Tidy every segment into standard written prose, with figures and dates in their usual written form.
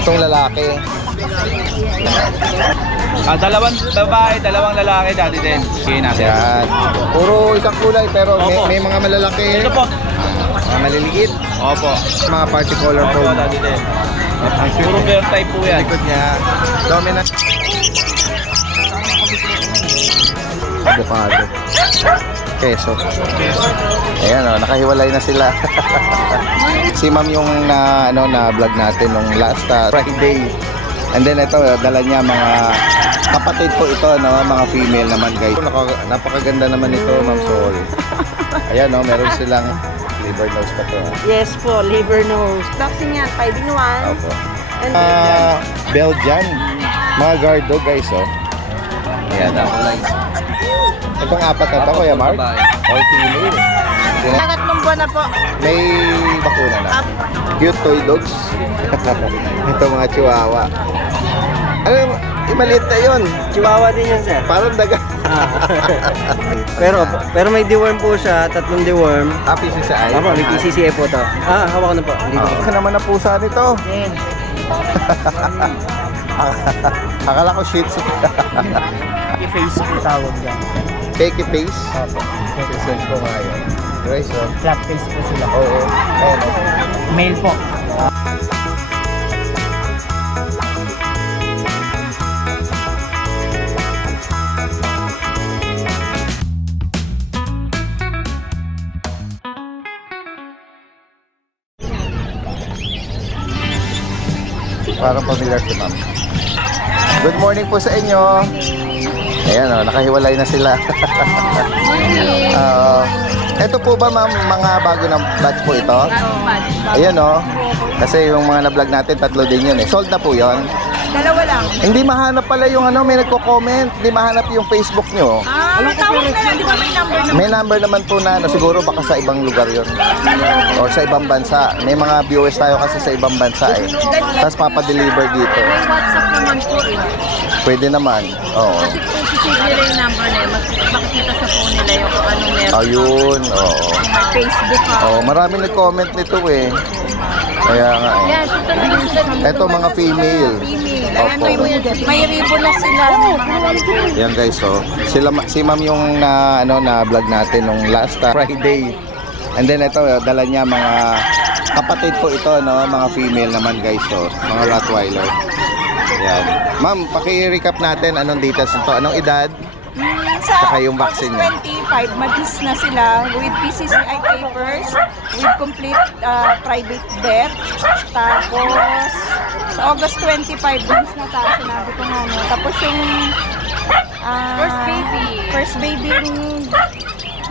Itong lalaki. Dalawang babae, dalawang lalaki, dati din. Sige natin. Yan. Puro isang kulay pero Opo. may mga malalaki. Ito po. Mga maliliit. Opo. Mga party color Opo, code. dati din. Ang Puro bear type po yan. likod niya. Dominant. Avocado. Keso. Ayan o, nakahiwalay na sila. Si ma'am yung na vlog natin nung last Friday. And then ito, dala niya mga kapatid ko ito, no? Mga female naman guys. Napakaganda naman ito, Ma'am Sol. Ayan o, meron silang liver nose pa to. Yes po, liver nose. Vaccine yan, 5 in 1. Opo. And Belgian. Belgian. Mga guard dog guys, oh. Ayan o. Itong apat na to, Kuya Mark. All female. Tatlong buwan na po. May bakuna na. Cute toy dogs. Ito mga chihuahua. Ano, maliit na yun. Chihuahua din yan, sir. Parang daga. Pero may deworm po siya, 3 deworm. PCCI. Opo, may PCCA po to. Hawak na po. Ka naman na pusa nito. Akala ko shih tzu. I-face po tawag yan. Peke face. Opo. Sisend ko nga yun. Guys, oh. Flat face po sila. Oo. Ayan, oh. Male po. Parang familiar si ma'am. Good morning po sa inyo. Ayan o, nakahiwalay na sila. Ito po ba ma'am, mga bago ng batch po ito? Ayan o. Kasi yung mga na-vlog natin, 3 din yun eh. Sold na po yun. Dalawa lang. Hindi mahanap pala yung may nagko-comment. Hindi mahanap yung Facebook nyo. Tawag na lang, di ba may number na? May number naman po na siguro baka sa ibang lugar yun. Or sa ibang bansa. May mga viewers tayo kasi sa ibang bansa eh. Tapos papadeliver dito. May WhatsApp naman po eh. Pwede naman. Oo. Kasi kung sisave nila yung number na yun, makikita sa phone nila yung kung anong meron. Ayun, oo. May Facebook ha. Oh, maraming nag-comment nito eh. Kaya nga eh. Yan, ito talaga sila dito. Ito mga female. Female. Ayan, Opo. may ribbon na sila. Yan guys, oh. Si ma'am yung na vlog natin nung last Friday. And then ito, dala niya mga kapatid ko ito, no? Mga female naman guys, oh. Mga Rottweiler. Yan. Ma'am, paki-recap natin anong details nito. Anong edad? Saka yung vaccine niya. 25, magis na sila with PCCI papers, with complete private vet. Tapos, sa August 25, dun na tayo, sinabi ko nga, no? Tapos yung first baby yung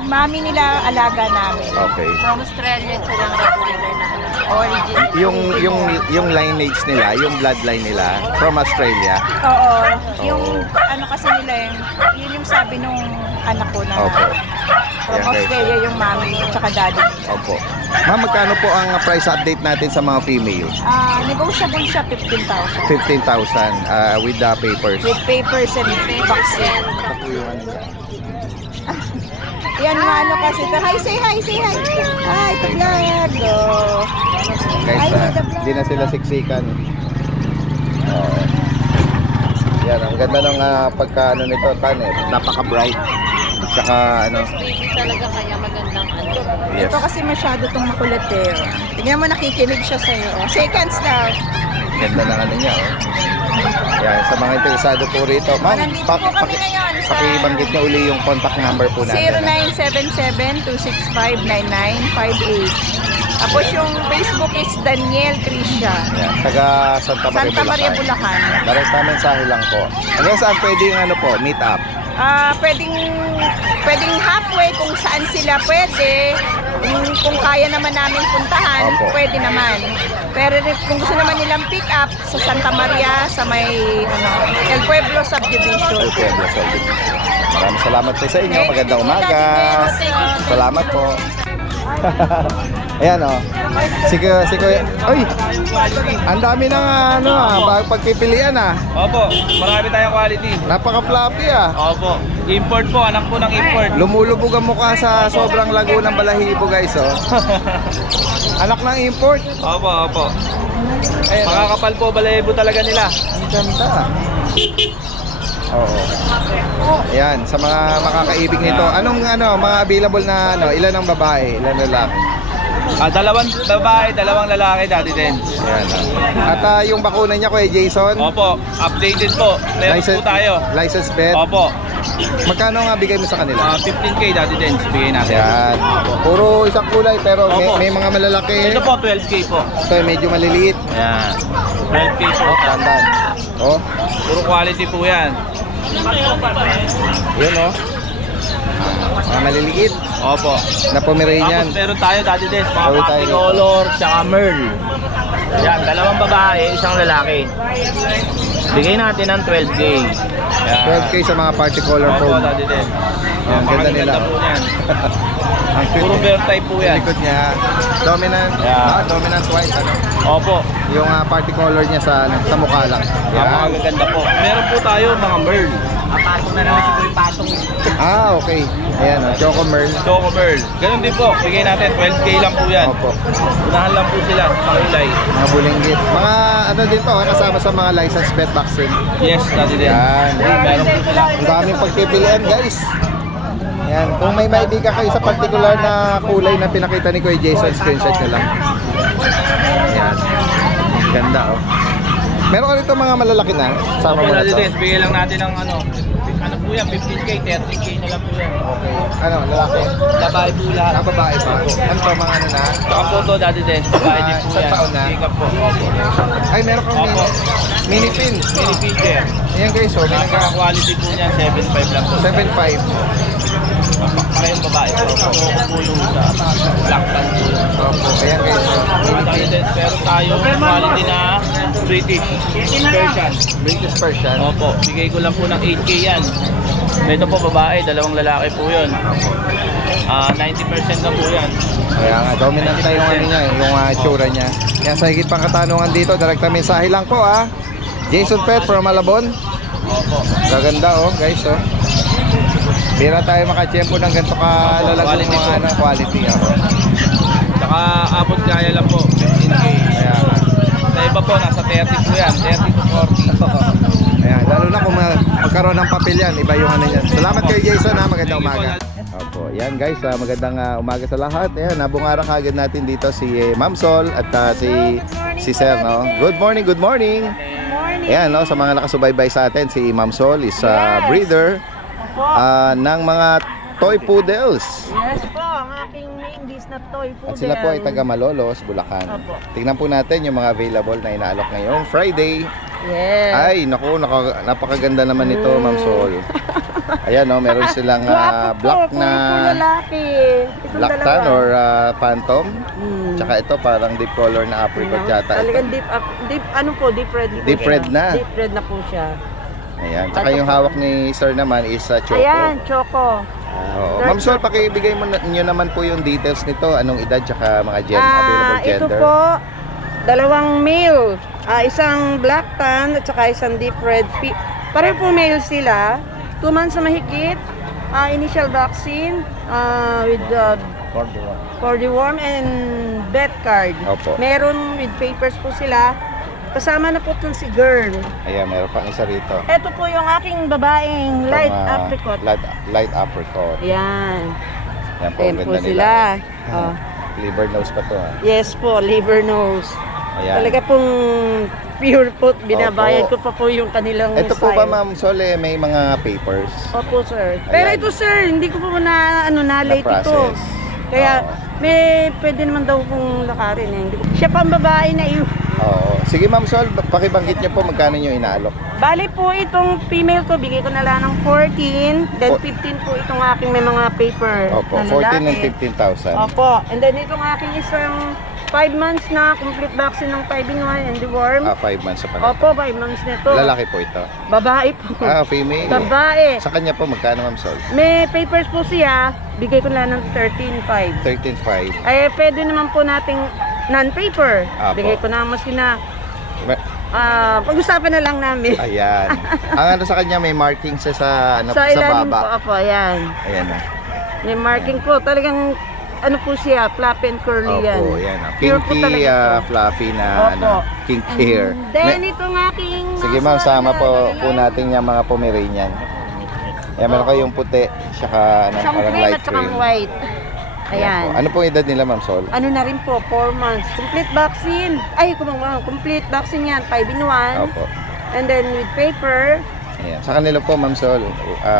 mami nila, alaga namin. Okay. From Australia silang Rottweiler na ano. Origin. Yung lineage nila, yung bloodline nila from Australia. Oo. Yung ano kasi nila, yun yung sabi nung anak ko na Opo. from Yan, guys. Australia yung mami at saka daddy. Opo. Ma'am, magkano po ang price update natin sa mga female? Negotiable siya 15,000. 15,000 with the papers. With papers and vaccine. Yan mga ano kasi. Hi, say hi, say hi. Hi, to vlog. Oh. Guys, hindi na sila siksikan. Yan, ang ganda ng pagka nito, tan eh. Napaka-bright. Saka Baby talaga kaya magandang ano. yes. Ito kasi masyado tong makulit eh. Tingnan mo, nakikinig siya sa'yo. Oh. Seconds daw. Ganda ng niya, oh. Yan, sa mga interesado po rito. Ma'am, Nandito po kami ngayon sa pakibanggit niyo uli yung contact number po natin. 0977-265-9958. Tapos yung Facebook is Daniel Grisha. Yan, taga Santa Maria, Santa Maria, Bulacan. Direct mensahe lang po. Hanggang saan pwede yung meet up? Pwedeng halfway kung saan sila pwede. Kung kaya naman namin puntahan, Opo. pwede naman. Pero kung gusto naman nilang pick up sa Santa Maria, sa may El Pueblo Subdivision. El Pueblo Subdivision. Maraming salamat po sa inyo. Thank you Magandang po, umaga. Daddy Bel. Salamat po. Ayan oh. Si Kuya. Uy! Ang dami ng pagpipilian ah. Opo, marami tayong quality. Napaka-floppy ah. Opo, import po, anak po ng import. Lumulubog ang mukha sa sobrang lago ng balahibo guys oh. Anak ng import. Opo, opo. Ayan, oh. Makakapal po, balahibo talaga nila. Ang ganda. Oo. Ayan, sa mga makakaibig nito. Anong mga available na ilan ang babae, ilan lalaki? Dalawang babae, dalawang lalaki, Daddy Den. Ayan. At yung bakuna niya Kuya Jason? Opo, updated po. Meron po tayo. License pet? Opo, Magkano nga bigay mo sa kanila? 15K, Daddy Den, bigay natin. Ayan. Puro isang kulay pero Opo. may mga malalaki. Ito po, 12K po. Ito medyo maliliit. Ayan, 12K po. Tandaan. Oh, Puro quality po yan. yun oh. Mga maliliit Opo. na Pomeranian. Tapos meron tayo, Daddy Den, mga Meron tayo puppy dito. color, tsaka merl. Yan, dalawang babae, isang lalaki. Bigay natin ng 12K. Yan. 12K sa mga party color Opo, phone. Daddy Den. Yan, ganda nila. Napakaganda po yan. Ang cute. Puro bear type po yan. Likod niya. Dominant. Yeah. Dominant white. Opo. Yung party color niya sa mukha lang. Yan. Napakaganda po. Meron po tayo mga merl. Patong na naman siguro yung patong. Okay. Ayan, Choco Merl. Choco merl. Ganun din po. Bigay natin 12K lang po yan. Opo. Unahan lang po sila sa kulay. Mga bulinggit. Mga dito, kasama sa mga license pet vaccine. Yes, Daddy Den. Yan. Meron po sila. Ang daming pagpipilian, guys. Yan. Kung may maibigan kayo sa particular na kulay na pinakita ni Kuya Jason, screenshot nyo lang. Yan. Ganda, oh. Meron ka rito mga malalaki na. Sama Opo, mo na Daddy to. Den. Bigay lang natin ng ano po yan, 15K, 30K na lang po yan. Okay. Lalaki? Babae po lahat. Babae pa. Ano to, mga na? Saka po to, Daddy Den. Babae din po Isang yan. taon na? Sikap po. Ay, meron kang Opo. mini pin. Mini feature. Ayan guys, so may Napaka-quality po niyan, 7.5 lang po. 7.5. Parehong babae po. Pulo sa black tan. Opo. Ayan guys, so Mga Daddy Den, pero tayo, quality na British Persian. British Persian. Opo, bigay ko lang po ng 8K yan. Ito po babae, dalawang lalaki po yun. 90% na po yan. Kaya nga, dominant na yung niya, yung tsura niya. Yan sa higit pang katanungan dito, direkta mensahe lang po Jason Pet from Malabon. Opo. Gaganda guys Bira tayo makachempo ng ganito kalalagong Quality mga po. quality Saka abot kaya lang po, 15K. Kaya nga. Sa iba po, nasa 30 po yan, 30 to 40. Ayan, lalo na kung magkaroon ng papel yan, iba yung niyan. Salamat kay Jason magandang umaga. Opo, yan guys, magandang umaga sa lahat. Ayan, nabungarang agad natin dito si Ma'am Sol at si Sir, no? Good morning, good morning. Ayan, no, sa mga nakasubaybay sa atin, si Ma'am Sol is breeder ng mga toy poodles. Yes po, ang aking name is na Toy Poodle. At sila po ay taga Malolos, Bulacan. Tingnan po natin yung mga available na inaalok ngayong Friday. Yes. Ay, naku, napakaganda naman ito, Ma'am Sol. Ayan, no, meron silang black na lalaki. Itong black tan or phantom. Tsaka ito parang deep color na apricot yata. Talagang Ito. deep red. Deep red na. Deep red na po siya. Ayan, tsaka yung hawak ni Sir naman is Choco. Ayan, Choco. Oo. Ma'am Sol, pakibigay nyo naman po yung details nito. Anong edad tsaka mga available Ito gender. po, dalawang male. Isang black tan at saka isang deep red. Pareho po male sila. 2 months na mahigit. Initial vaccine with for the worm and vet card. Opo. Meron with papers po sila. Kasama na po itong si girl. Ayan, meron pang isa rito. Ito po yung aking babaeng light Pang, apricot. Light apricot. Yan. Yan po, Ayan ang po ganda sila. nila. Oh. Liver nose pa to Yes po, liver nose. Ayan. Talaga pong pure po. Binabayad ko pa po yung kanilang Ito po ba style. Ma'am Sol, may mga papers? Opo sir. Pero Ayan. ito sir, hindi ko po na-late ito. Na-process. Kaya Oo. may pwede naman daw kong lakarin Hindi ko. Siya pang babae na Oo. Sige Ma'am Sol, pakibanggit niyo po magkano niyo inaalok. Bali po itong female ko, bigay ko na lang ng 14. Then 15 po itong aking may mga paper Opo, na 14 and lalaki. 15,000. Opo. And then itong aking isang 5 months na, complete vaccine ng 5-in-1 and deworm. 5 months sa pala. Opo, 5 months nito. Lalaki po ito. Babae po. Female. Babae. Sa kanya po, magkano Ma'am Sol? May papers po siya, bigay ko lang ng 13.5. 13.5. Ay, pwede naman po nating non-paper. Apo. Bigay ko na maski na Ma- pag-usapan na lang namin. Ayan. Ang ano sa kanya, may marking siya sa, ano, Sa sa ilalim po, baba. opo, ayan. Ayan na. May marking po, talagang ano po siya, fluffy and curly yan. Opo, yan. Pure po Pinky, talaga ito. fluffy na, Opo. ano, kinky hair. Then, itong aking... Sige ma'am, sama po natin yung mga Pomeranian. Ayan, meron kayong puti, saka ano, Isang parang cream light at saka cream. white. Ayan po. Ayan. Ano pong edad nila Ma'am Sol? Ano na rin po, 4 months. Complete vaccine. Ay, complete vaccine yan, 5-in-1. Opo. And then with paper, Ayan. Sa kanila po Ma'am Sol,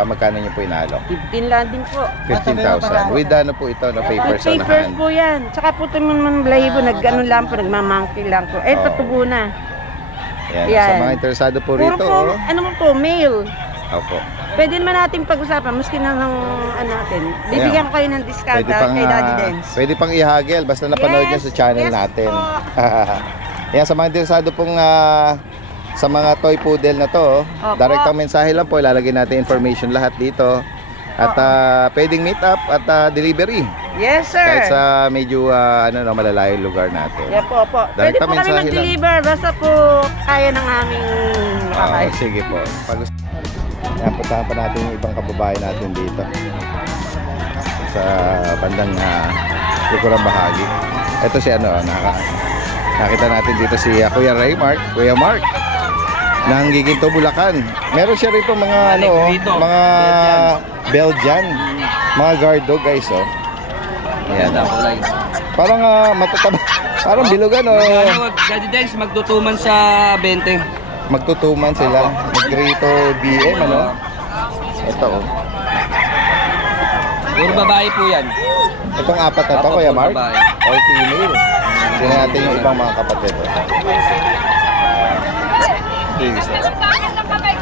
magkano niyo po inaalok? 15 lang din po. 15,000. With ano po ito, no, papers With on papers hand. po yan. Tsaka po ito naman balahibo, nag-ano lang po, nagmamangki lang po. Eh, Oo. patubo na. Ayan. Yan. Sa mga interesado po Puro rito, po, ano mo po, male. Opo. Pwede naman natin pag-usapan, maski na ng ano natin. Bibigyan ko kayo ng discount kay Daddy Dance. pwede pang ihagel, basta napanood niyo sa channel yes natin. po. Ayan, sa mga interesado pong sa mga toy poodle na to, Opo. direktang mensahe lang po, ilalagay natin information lahat dito. At pwedeng meet up at delivery. Yes, sir. Kahit sa medyo malalayo lugar natin. Yeah po, po. Pwede Direkta po kami mensahe lang. mag-deliver, basta po kaya ng aming makakaya. Sige po. Yan, puntahan pa natin yung ibang kababayan natin dito. Sa bandang likurang bahagi. Ito si nakita natin dito si Kuya Raymark. Kuya Mark ng Giginto, Bulacan. Meron siya rito mga mga Belgian, mga guard dog guys Ayan. Parang matataba, parang bilugan Daddy Dance, magtutuman sa 20. Magtutuman sila. Magrito BM Ito Puro babae po yan. Itong apat na to, Opo, Kuya puro Mark? babae. All female. Tingnan natin yung ibang mga kapatid.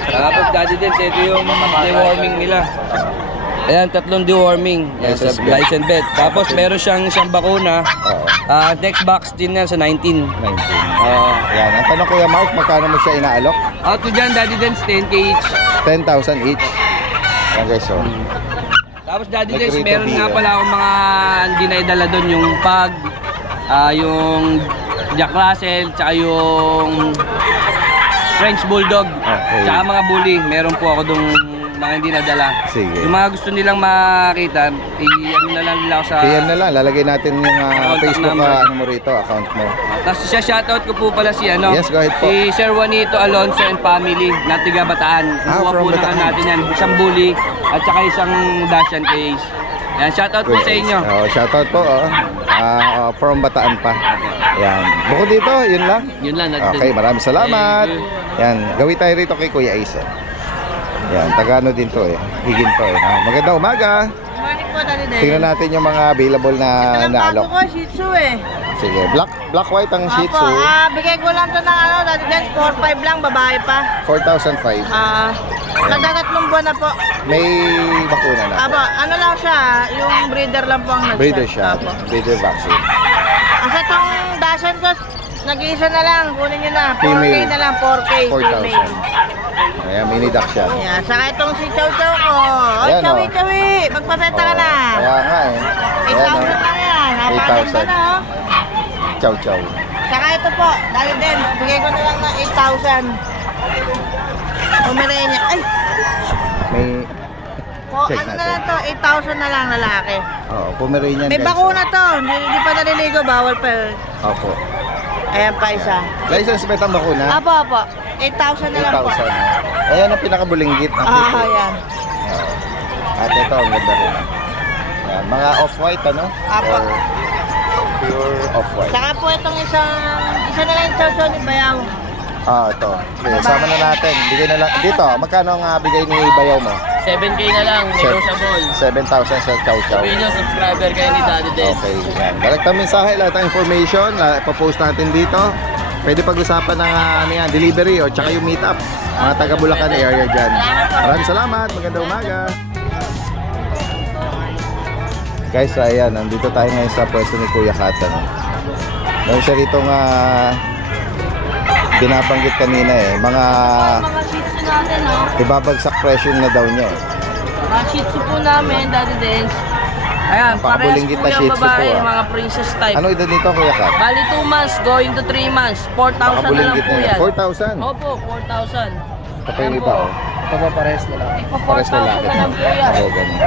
Saka po Daddy Dance, ito yung deworming nila. Ayan, 3 deworming. Yan, sa License bed. license bed. Tapos meron siyang isang bakuna. Oo. Next box din yan sa 19. 19. Oo. Ayan. Ang tanong, Kuya Mark, magkano mo siya inaalok? Out to dyan, Daddy Dance, 10k each. 10,000 each. Ayan guys, Tapos Daddy Dance, Nag-rate meron of nga beer. pala akong mga hindi na idala doon. Yung pag, yung Jack Russell, tsaka yung French Bulldog, Okay. tsaka mga bully. Meron po ako doon mga hindi nadala. Sige. Yung mga gusto nilang makita, i-ano na lang nila ako sa... Kaya na lang, lalagay natin yung Contact Facebook number. ano mo rito, account mo. Tapos siya shoutout ko po pala si Yes, go ahead po. si Sir Juanito Alonso and family na tiga Bataan. Kumuha from po na Bataan. natin yan. Isang bully at saka isang Dashan case. Yan, shoutout po sa inyo. Shoutout po. From Bataan pa. Ayan. Bukod dito, yun lang. Yun lang. Daddy Okay, Dance. maraming salamat. Thank you. Yan, gawin tayo rito kay Kuya Ace. Yan, Tagano din to Higinto Magandang umaga. Morning po, Daddy Dance. Tingnan natin yung mga available na naalok. ko, Shih Tzu Sige, black white ang Shih Tzu. bigay ko lang to ng Daddy Dance, 4-5 lang, babae pa. 4,005. Nagdatatlong buwan na po. May bakuna na. Aba, ano lang siya, yung breeder lang po ang nag-start. Breeder siya. Apo. Breeder vaccine. Asa tong Dashan ko, nag-iisa na lang, kunin nyo na. 4K Female. na lang, 4K. 4,000. female. Ayan, mini duck siya. Ayan, saka itong si Chow Chow ko. Oy, Ayan, Chowi, oh. Chowi, magpapenta ka na. Kaya nga 8,000 lang yan. Napakaganda 8,000. na, oh. Chow chow. Saka ito po, dahil din, bigay ko na lang ng 8,000. Pomeranian. Ay, May po, Check ano na natin. lang to, 8,000 na lang lalaki. Pomeranian May guys. bakuna to, hindi pa naliligo, bawal pa. Opo. Ayan pa isa. License bet ang bakuna? Apo, apo. 8,000 na lang po. 8,000. Ayan ang pinakabulinggit. Ang Ah, puso. ayan. Oo. At ito, ang ganda rin. Ayan, mga off-white Apo. Or pure off-white. Saka po itong isa na lang yung chow ni Bayaw. Ito. Okay, sama na natin. Bigay na lang. Dito, magkano ang bigay ni Bayaw mo? 7k na lang, negotiable. 7,000 sa chow chow. Sabihin nyo, subscriber kayo ni Daddy Dance. Okay, yan. Direktang mensahe, lahat ng information, ipopost natin dito. Pwede pag-usapan ng delivery o tsaka yung meet up. Mga taga Bulacan area dyan. Maraming salamat, magandang umaga. Guys, ayan, nandito tayo ngayon sa pwesto ni Kuya Kat. Meron siya rito nga binabanggit kanina eh. Mga Mga shih tzu natin, no? ibabagsak presyo na daw niya eh. Mga shih tzu po namin, Daddy Dens. Ayan, parehas Pakabulinggit po na yung shih tzu babae, po, ah. mga princess type. Ano edad nito, Kuya Kat? Bali 2 months, going to 3 months. 4,000 na lang Pakabulinggit po na yan. yan. 4,000. Opo, 4,000. Ito pa yung iba oh. Ito po pares na lang. Ipa Pares 4,000 lalaki. na lang po yan. Oo, ganun.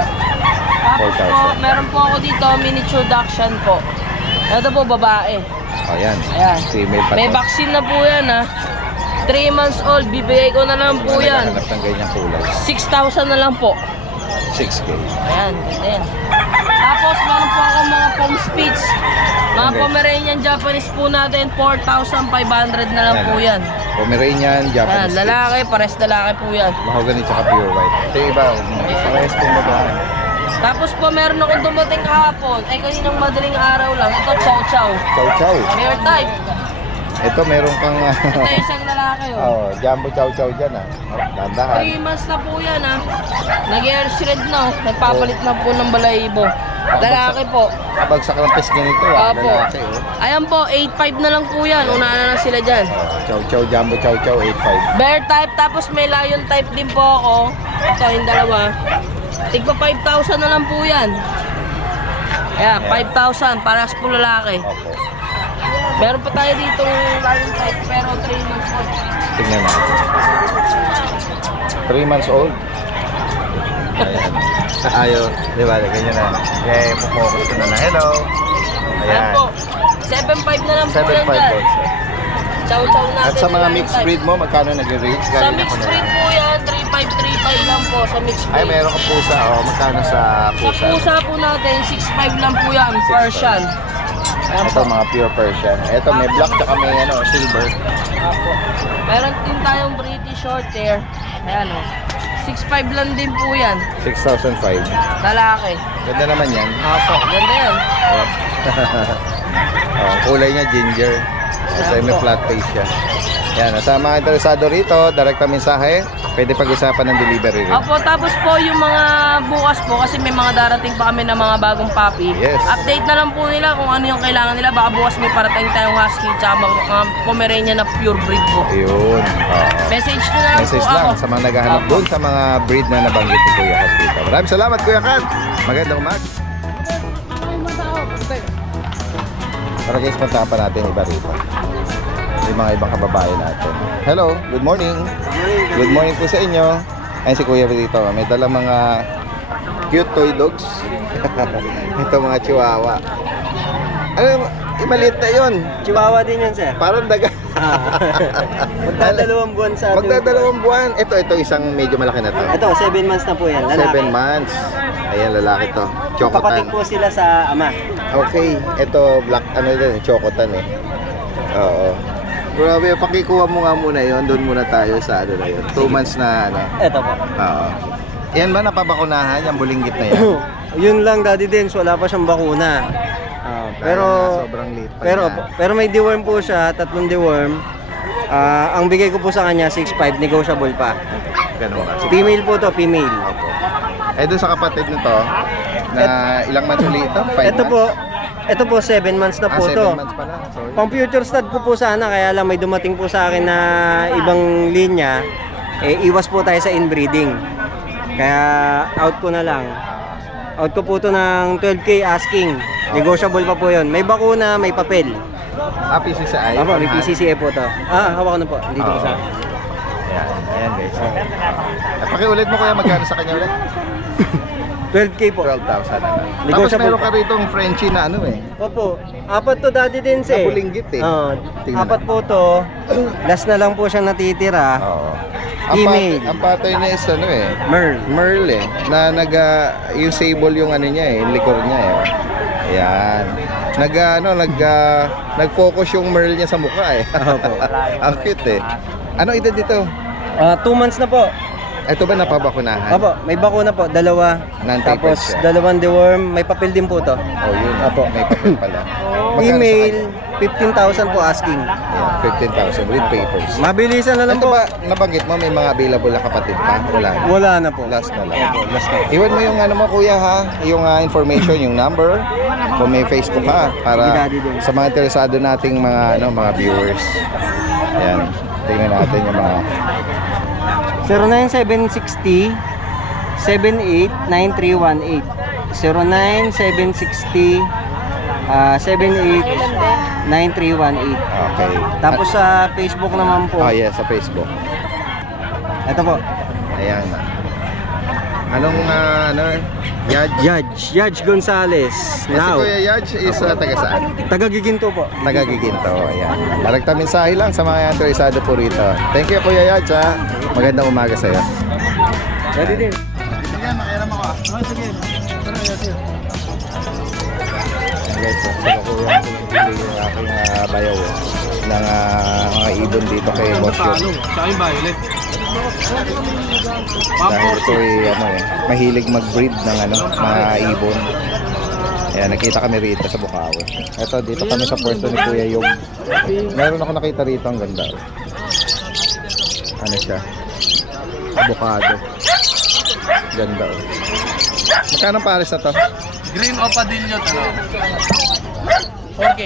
Tapos po, 4,000. meron po ako dito, miniature dachshund po. Ito po, babae. Ayan. Ayan. Female pa May to. vaccine na po yan, ha. 3 months old, bibigay ko na lang po yan. Naghahanap ng ganyang kulay. 6,000 na lang po. 6K. Ayan, ganda yan. Tapos, meron po ako mga Pom Spitz. Mga Okay. Pomeranian Japanese po natin, 4,500 na lang po yan. Pomeranian, Ayan, Japanese. lalaki, pares lalaki po yan. Mahogany tsaka pure white. Ito yung iba. Parehas pong babae. Tapos po, meron akong dumating kahapon. Ay, kaninang madaling araw lang. Ito, chow chow. Chow chow. Bear type. Ito meron kang Ito yung isang lalaki, oh. oh, jumbo chow chow dyan ah. Dandahan. 3 months na po yan, ha. Nag-air shred na, oh. Nagpapalit na po ng balahibo. Lalaki po. Kabagsak ng pes ganito ah. Opo. Lalaki oh. Ayan po, 8.5 na lang po yan. Unahan na lang sila dyan. Chow chow, jumbo chow chow, 8.5. Bear type, tapos may lion type din po ako. Ito, yung dalawa. Tigpa 5,000 na lang po yan. Ayan, 5,000. Parehas po lalaki. Opo. Meron pa tayo dito lion type, pero 3 months old. Tingnan natin. 3 months old. Ayan. Ayaw. Di ba? Ganyan na. Okay, focus ko na na. Hello. Ayan Ayan. po. 7.5 na lang po 7.5 yan dyan. also. Chow chow natin. At sa mga lion mixed type. breed mo, magkano nag-range? Sa Galing mixed ako na breed lang. po yan, 3.5 lang po sa mixed breed. Ay, meron ka pusa. Oh, magkano sa Sa pusa? pusa po natin, 6.5 lang po yan, Persian. Ayan Ito po. mga pure Persian. Ito may black tsaka may ano, silver. Apo. Meron din tayong British short hair. Ayan o. 6.5 lang din po yan. 6,005. Lalaki. Ganda naman yan. Apo. Ganda yan. Oh. Oh, kulay niya ginger. Kasi may flat face siya. Yan, sa mga interesado rito, direkta mensahe, pwede pag-usapan ng delivery rin. Apo, tapos po yung mga bukas po, kasi may mga darating pa kami ng mga bagong puppy. Yes. Update na lang po nila kung ano yung kailangan nila. Baka bukas may parating tayong husky tsaka mga Pomeranian na pure breed po. Ayun. Message na lang Message po lang ako. sa mga naghahanap Apo. doon sa mga breed na nabanggit ni Kuya Kat dito. Maraming salamat, Kuya Kat. Magandang umaga. Para guys, puntahan pa natin iba rito. Yung mga ibang kababayan natin. Hello, good morning. Good morning po sa inyo. Ayun si Kuya dito. May dalang mga cute toy dogs. Ito mga chihuahua. Ano, maliit na yun. Chihuahua din yun, sir. Parang daga. Magdadalawang buwan sa ating... Magdadalawang buwan. Ito isang medyo malaki na to. Ito, 7 months na po yan. 7 Lalaki. months. Ayan, lalaki to. Kapatid Chocotan. po sila sa ama. Okay, ito black, ano din, chocotan eh. Oo. Grabe, pakikuha mo nga muna yon. Doon muna tayo sa ano na yun. 2 months na ano. Ito po. Oo. Yan ba napabakunahan? Yung bulinggit na yan? Yun lang, Daddy Dens. Wala pa siyang bakuna. Pero... Dahil na sobrang late pa niya. Pero may deworm po siya, 3 deworm. Ang bigay ko po sa kanya, 6.5, negotiable pa. Ganun ba? Female po to, female. Opo. Eh doon sa kapatid nito, na ilang months ulit ito? 5 Ito po, ito po 7 months na po 7 to. months pala. Sorry. Pang future stud ko po sana, kaya lang may dumating po sa akin na ibang linya, iwas po tayo sa inbreeding. Kaya out ko na lang. Out ko po to ng 12K asking. Negotiable pa po yun. May bakuna, may papel. PCCI? Apo, may PCCA po to. Hawak ko na po. Dito po sa... Ayan, ayan guys. Pakiulit mo kuya, magkano sa kanya ulit? 12K po. 12,000 na lang. Tapos Negotiable meron pa. ka rito Frenchie na ano eh. Opo. Apat to, Daddy Dens eh. Nabulinggit eh. Tingnan Apat po to. Last na lang po siya natitira. Oo. Email. Ang pattern niya is ano eh. Merl. Merl eh. Na yung sable yung ano niya eh. Yung likor niya eh. Ayan. Nag-focus yung Merl niya sa mukha eh. Opo. Ang cute eh. Ano edad dito? 2 months na po. Ito ba napabakunahan? Opo, may bakuna po, dalawa. Non-tapered Tapos siya. dalawang deworm, may papel din po to. Oh, yun. Opo. May papel pala. Magkano sa Email, kanya? 15,000 po asking. Ayan, 15,000 with papers. Mabilisan na lang Ito po. ba, nabanggit mo may mga available na kapatid pa? Wala na. Wala na po. Last na lang. Iwan mo yung ano mo kuya ha, yung information, yung number, kung may Facebook ka para Daddy din. sa mga interesado nating mga mga viewers. Ayan, tingnan natin yung mga 09760 789318 09760 789318. okay. Tapos sa Facebook naman po. Yes, sa Facebook. Ito po. Ayan. Anong Judge Gonzales. Si Now, Kuya Yaj is taga saan? taga Giginto po. Taga Giginto. Ayan. Direkta mensahe lang sa mga interesado po rito. Thank you Kuya Yaj ha. Magandang umaga sa iyo. Pwede din. Guys, so kuya yung aking bayaw ng mga ibon dito kay Boss Yun. Sa akin violet. Dahil ito mahilig mag-breed ng mga ibon. Ayan, nakita kami rito sa Bukawi. Ito, dito kami sa pwesto ni Kuya Yung. Meron ako nakita rito, ang ganda. Ano siya? Avocado. Ganda. Magkano pares na to? Green Opadillo, 4K.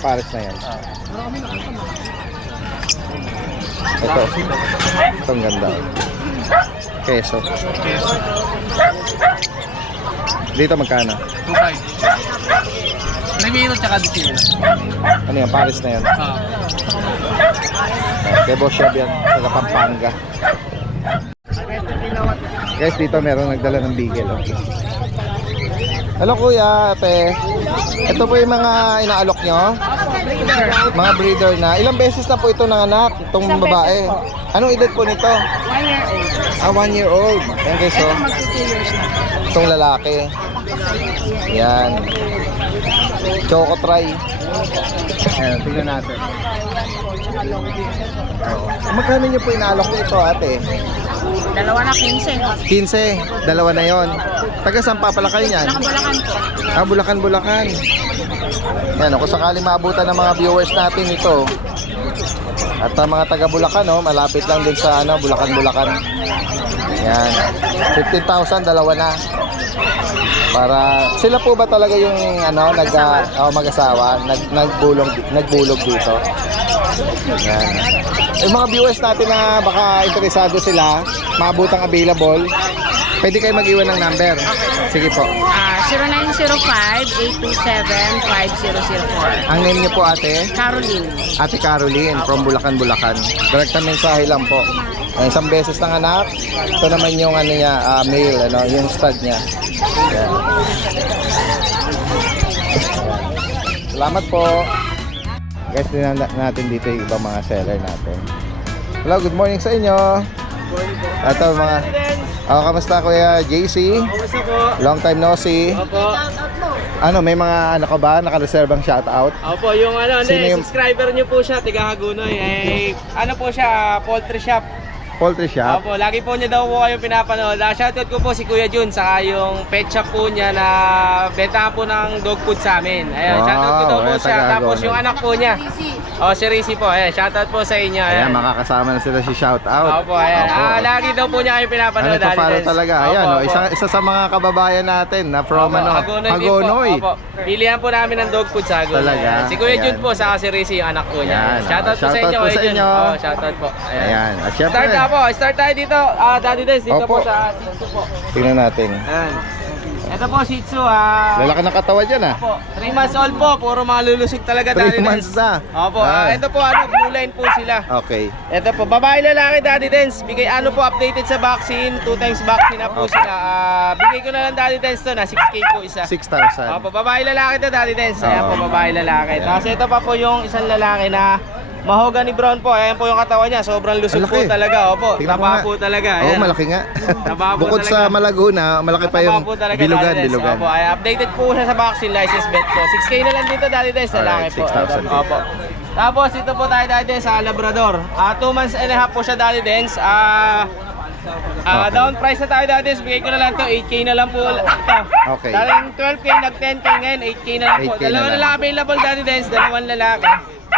Pares na yan. Ito. Ito ang ganda. Keso. Dito magkano? 2.5. Primero tsaka Dicino. Ano yan? Pares na yan. Kay Boss Shab yan. Sa Pampanga. Guys, dito meron nagdala ng bigel. Okay. Hello kuya, ate. Ito po yung mga inaalok nyo? Mga breeder na. Ilang beses na po ito nanganak, itong babae? Anong edad po nito? 1 year old. 1 year old. Yan guys, so. Magto 2 years na. Itong lalaki. Yan. Choco try. Ayan, tingnan natin. Magkano nyo po inaalok nito, ate? Dalawa na 15. 15. Dalawa na yon. Taga saan pa pala kayo niyan? Nakabulakan po. Bulacan. Yan, kung sakali maabutan ng mga viewers natin ito. At mga taga Bulacan, malapit lang din sa Bulacan. Yan. 15,000 dalawa na. Para sila po ba talaga yung mag-asawa, nagbulog dito. Yan. Yung mga viewers natin na baka interesado sila, maabutang available, pwede kayo mag-iwan ng number. Sige po. 0905-827-5004. Ang name niyo po ate? Caroline. Ate Caroline from Bulacan. Direkta mensahe lang po. Isang beses ng anak. Ito naman yung male, yung stud niya. Yan. Salamat po. Guys, tingnan natin dito yung ibang mga seller natin. Hello, good morning sa inyo. Ito mga kamusta Kuya JC? Kamusta po? Long time no see. Opo. May mga ka ba naka-reservang shoutout? Opo, yung Sino yung- subscriber niyo po siya, tiga Hagunoy. Po siya, poultry shop. Poultry shop? Opo, lagi po niya daw po kayong pinapanood. Shoutout ko po si Kuya Jun, saka yung pet shop po niya na benta po ng dog food sa amin. Ayun, Wow, shoutout ko daw po ayan, siya. taga Tapos Hagonoy. yung anak po niya. Si Rizzy po. Ayan, shoutout po sa inyo. Ayan, makakasama na sila si shoutout. Opo, ayan. Lagi daw po niya kayong pinapanood. Nagpa-follow talaga. Ayan, Opo, opo. isa sa mga kababayan natin na from Hagonoy. Opo. Bilihan po namin ng dog food sa Hagonoy. Talaga? Si Kuya Jun Ayan. po, saka si Rizzy, yung anak po niya. Ayan, Shoutout po sa shoutout inyo, po Kuya sa Jun. inyo. Shoutout po. Ayan. At syempre, Start tayo dito. Daddy Des, dito Opo. po sa Shih Tzu po. tingnan natin. Ayan. Ito po Shih Tzu. Lalaki ng katawan dyan Opo, 3 months old po. Puro mga lulusog talaga, 3 Daddy Des. months na. Opo, ito po, blue line po sila. Okay. Ito po, babae lalaki, Daddy Dens. Bigay po updated sa vaccine. 2 times vaccine na po sila. Bigay ko na lang Daddy Dens to na 6K po isa. 6,000. Opo, babae lalaki to Daddy Dens. Ayan Oo. po, babae lalaki. Ayan. Tapos ito pa po yung isang lalaki na mahogany brown po. Ayan po yung katawan niya. Sobrang lusog Ang po laki. talaga. Opo, Tingnan ko taba nga. po talaga. Oo, Ayan. malaki nga. Taba po Bukod talaga. sa Malaguna, malaki pa yung Taba po talaga, bilugan. Daddy Dens. Opo, ay updated po siya sa vaccine license bet po. 6K na lang dito Daddy Dens. Lalaki Alright, po. 6,000 din. Opo. Tapos ito po tayo Daddy Dens sa Labrador. 2 months and a half po siya Daddy Dens. Okay. Down price na tayo Daddy Dens. Bigay ko na lang to 8K na lang po ito. Okay. Daling 12K nag 10K ngayon 8K na lang po. 8K na Dalawa lang. na lang available Daddy Dens. Dalawang lalaki.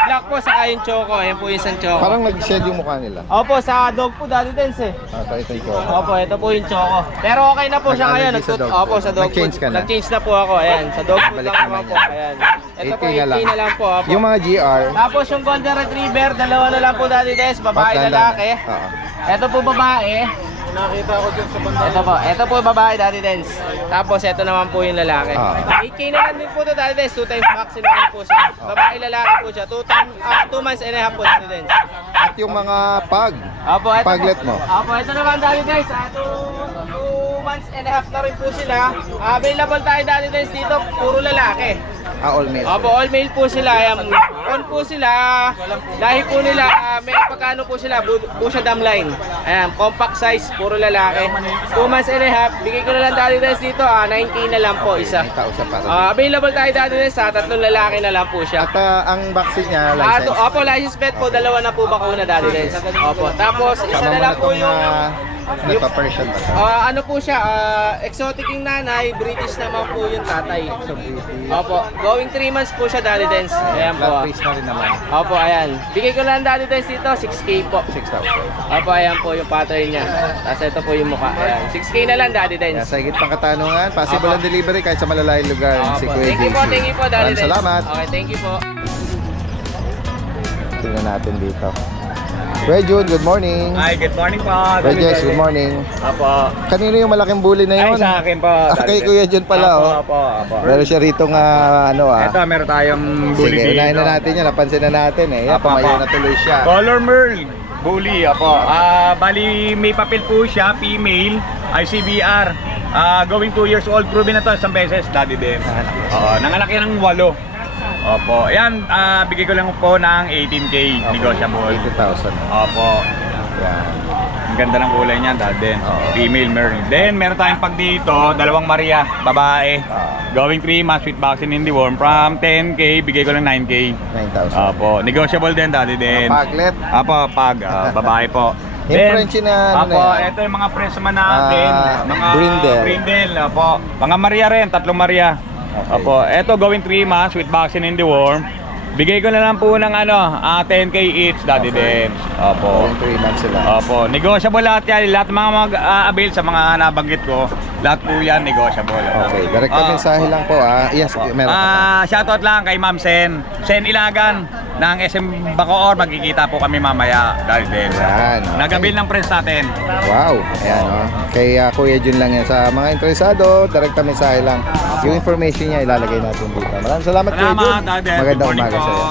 black po, saka yung choco. Ayan po yung isang choco. Parang nag-shed yung mukha nila. Opo, sa dog po, Daddy Dens eh. Ito yung choco. Opo, ito po yung choco. Pero okay na po siya ngayon. Nag-allergy sa dog Opo, food. sa dog Nag-change food. ka na? Nag-change na po ako. Ayan, sa dog food Balik lang naman naman po. yan. Ayan. Ito po, 8K na lang. 18 na lang po. Opo. Yung mga GR, Tapos yung Golden Retriever, dalawa na lang po, Daddy Dens. Babae, magkano? lalaki. Oo. Ito po babae. Nakita ko dyan sa banda. Ito po babae, Daddy Dens. Tapos ito naman po yung lalaki. 8K na lang din po ito, Daddy Dens. 2 times vaccine na rin po siya. Babae, lalaki po siya. 2 months and a half po, Daddy Dens. At yung mga pag, Opo, ito paglet po. mo. Opo, ito naman, Daddy Dens. 2 months and a half na rin po sila. Available tayo, Daddy Dens, dito. Puro lalaki. All male. Opo, all male po sila. On po sila. Dahil po nila, may pagkano po sila. Busha Damline. Ayan, compact size, puro lalaki. 2 months and a half. Bigay ko na lang, Daddy Dens, dito. 9K na lang po isa. May kausap para. Available tayo, Daddy Dens, sa 3 lalaki na lang po siya. At ang vaccine niya, license. Opo, license pet po. 2 na po bakuna, Daddy Dens. Opo. Tapos, isa Sama na mo lang na po itong yung... nagpa-Persian ba siya? ano po siya, exotic yung nanay, British naman po yung tatay. Opo, going 3 months po siya, Daddy Dens. Ayan po. Flat face na rin naman. Opo, ayan. Bigay ko lang, Daddy Dens, dito, 6K po. 6,000. Opo, ayan po yung pattern niya. Tapos ito po yung mukha. Ayan. 6K na lang, Daddy Kaya Dens. sa higit pang katanungan, possible Opo. ang delivery kahit sa malalayong lugar. Si Opo. Kuya Thank you po, Daddy Maraming Dens. salamat. Okay, thank you po. Tingnan natin dito. Kuya Jun, good morning. Hi, good morning po. Kuya Jess, good morning. Apo. Kanino yung malaking bully na Ay, yun? sa akin po. Kay Kuya Jun pala, Apo, oh. Apo. Meron siya rito nga, Ito, meron tayong bully Sige, dito. unahin na natin yan. Napansin na natin eh. Yan, Apo, tumayo apo. na tuloy siya. Color Merle. Bully, apo. Bali, may papel po siya, female, ICBR. Going 2 years old, proven na to isang beses, Daddy Dens. Nanganak yan ng 8. Opo. Ayan, bigay ko lang po ng 18K, negotiable. 80,000. Opo. Yan. Ang ganda ng kulay niya, Daddy. Female Merle. Then, meron tayong pag dito, dalawang Maria, babae. Going 3 months with vaccine in the worm. From 10K, bigay ko lang 9K. 9,000. Opo. Negotiable din, Daddy din. Paglet. Apo, babae po. Yung Then, Frenchie na ano apo, na yan? ito yung mga preso man natin. Mga Brindle. Brindle, apo. Mga Maria rin, 3 Maria. Okay. Opo, ito going 3 months with vaccine in the worm. Bigay ko na lang po ng 10K each, Daddy din. Opo. 3 months sila. Opo, negotiable lahat yan. Lahat ng mga mag-avail sa mga nabanggit ko, lahat po yan negotiable. Okay, direct mensahe lang po Yes, meron ka. Shoutout lang kay Ma'am Sen Ilagan ng SM Bacoor. Magkikita po kami mamaya, Daddy din. Yan, okay. Nag-avail ng friends natin. Wow, ayan Kay Kuya Jun lang yan. Sa mga interesado, direct mensahe lang. Yung information niya ilalagay natin dito. Maraming salamat Kuya Jun. Salamat, Daddy. Good Magandang morning umaga po. sa iyo.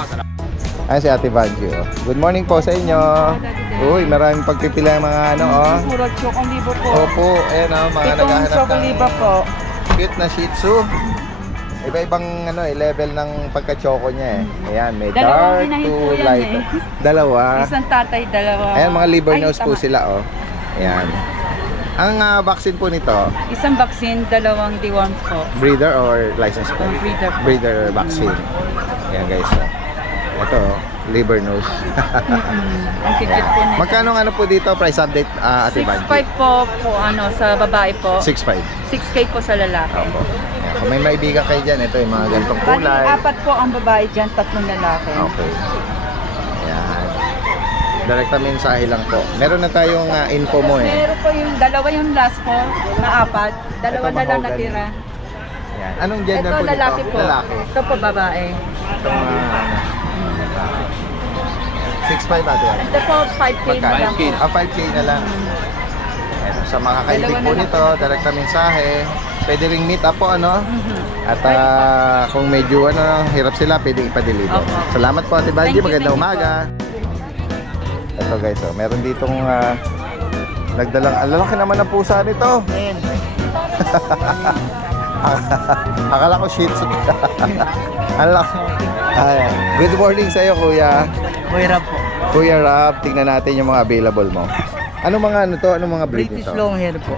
Ay, si Ate Vanji. Good morning po sa inyo. Uy, maraming pagpipila yung mga Murag Chocong Libo po. Opo, ayan mga Itong naghahanap Chocong Libo po. cute na Shih Tzu. Iba-ibang level ng pagka-choco niya eh. Ayan, may Dalawang dark inahin to po yan light. eh. Dalawa. Isang tatay, dalawa. Ayan, mga liver Ay, nose po tama. sila Ayan. Ang vaccine po nito, Isang vaccine, dalawang deworms po. breeder or license po? Breeder po. Breeder vaccine. Ayan guys. Ito, liver nose. Ang kikit po nito. Magkano po dito price update Ate Banji? 6.5 po sa babae po. 6.5. 6K po sa lalaki. Opo. Ayan. Kung may maibigan kayo dyan, ito yung mga ganitong Bali, kulay. 4 po ang babae dyan, 3 lalaki. Okay. Ayan. Direkta mensahe lang po. Meron na tayong info mo eh. Meron po yung dalawa yung last po, na 4. Dalawa Ito, na lang mahogany. natira. Ayan. Anong gender Ito po dito? lalaki po. Lalaki. Ito po babae. Itong 6.5 ate. Ito po 5K na lang po. 5K na lang. Ayan, sa mga kaibig Dalawa po na lang nito, direkta mensahe. Pwede ring meet up po At kung medyo hirap sila, pwede ipa-deliver. Opo. Salamat po Ate Banji, Thank you, magandang thank you umaga. Ito guys, meron ditong nagdalang, lalaki naman ang pusa nito. Akala ko Shih Tzu. Ayan. Good morning sa iyo Kuya. Kuya Rab po. Kuya Rab, tingnan natin yung mga available mo. Ano mga Anong mga breed British nito? long hair po.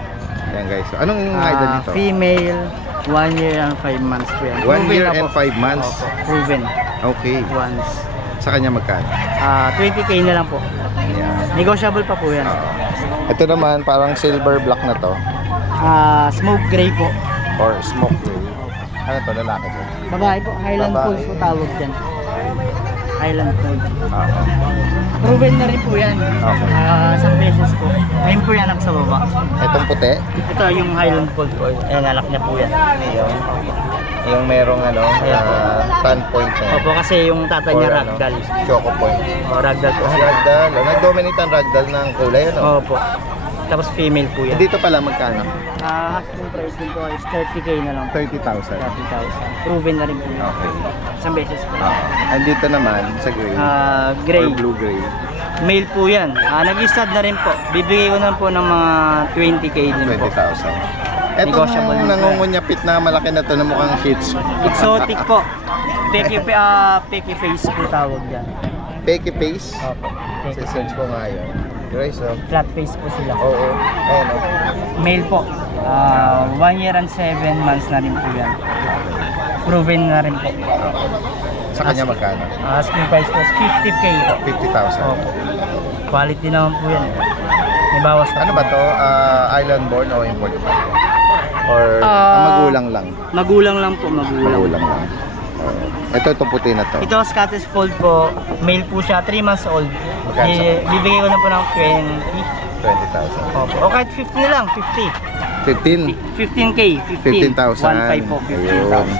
Ayan guys. So, anong edad nito? Female, 1 year and 5 months po yan. 1 year and 5 months. Proven Okay. once. Sa kanya magkano? 20K na lang po. Ayan. Negotiable pa po yan. Ito naman parang silver black na to Smoke gray po. or smoke gray. Ano to, lalaki to? Babae po, Highland Babae. Pulse po tawag dyan. Highland Gold. Oo. Proven na rin po yan. Okay. Isang beses po. Ayun po yan sa baba. Itong puti, Ito yung Highland Gold po. Ayan, alak niya po yan. yung merong ano, tan point na. Opo, kasi yung tatay niya Or, ragdoll. Choco point. O, ragdoll po. Ragdoll. Nag-dominate ang ragdoll ng kulay, ano? Opo. Tapos female po yan. Dito pala magkano? Asking price din po is 30k na lang. 30,000. 30,000. Proven na rin po yan. Okay. Isang beses po. Andito naman sa gray. Gray. Or blue-gray. Male po yan. Nag-stud na rin po. Bibigay ko na po ng mga 20k din po. 20,000. Etong Negotiable din. nangungunyapit na malaki na to na mukhang Shih Tzu. Exotic po. Peki face po tawag yan. Peki face. Opo. Peki. Search ko nga yun. Grace, oh. Flat face po sila. Oo. Ayan, oh. Male po. 1 year and 7 months na rin po yan. Proven na rin po. Sa kanya magkano? Asking price po is 50k po. 50,000. Opo. Quality naman po yan. May bawas na. Ano ba to? Island born o import pa? Or magulang lang? Magulang lang po, magulang. Magulang lang. Itong puti na to. Ito, Scottish Fold po. Male po siya, 3 months old. Magkano sa kanya? Bibigay ko na po ng 20. 20,000. Opo. O kahit 50 na lang, 50. 15? 15k, 15,000. 1.5 po, 15,000.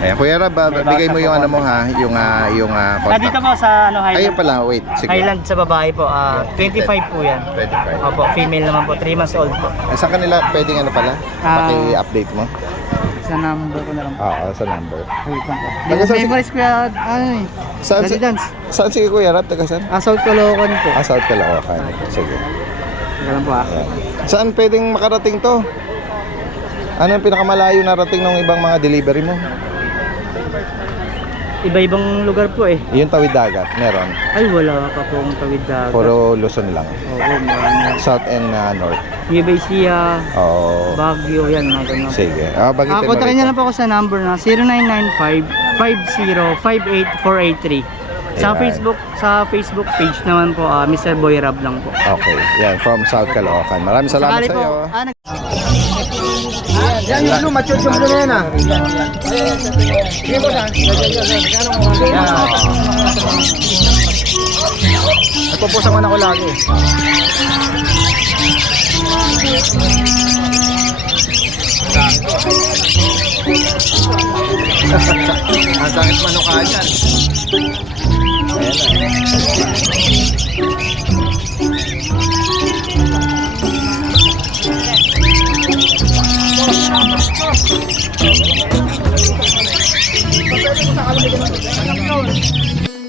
Ayan, Kuya Rab, bigay mo yung ano mo ha, yung contact. Dito po sa Highland. Ayun Highland. pala, wait. Sige. Highland sa babae po, 25 po yan. 25. Opo, female naman po, 3 months old po. Sa kanila pwedeng ano pala? Paki-update mo? Sa number ko na lang po. Oo, sa number. Wait lang po. Taga saan si- Memorize ko yan, ano eh. Saan si, Residence. saan si Kuya Rab? Taga saan? South Caloocan po. South Caloocan. Sige. Teka lang po Ayan. Saan pwedeng makarating to? Ano yung pinakamalayo na rating ng ibang mga delivery mo? Iba-ibang lugar po eh. Yung tawid dagat, meron. Ay, wala pa po akong tawid dagat. Puro Luzon lang. Oo, marami. South and North. New Ecija, Oo. Baguio, yan, mga ganun. Sige. Bagitin mo Kontakin niyo rito. lang po ako sa number na 0995-50-58483. Sa Ayan. Facebook page naman po, Mr. Boy Rab lang po. Okay. Yan, from South Caloocan. Maraming salamat Sakali sa po, iyo. Yan yung blue, mature yung blue na yan Nagpupusa man ako lagi. Ang sakit manukha niyan. Ayan na.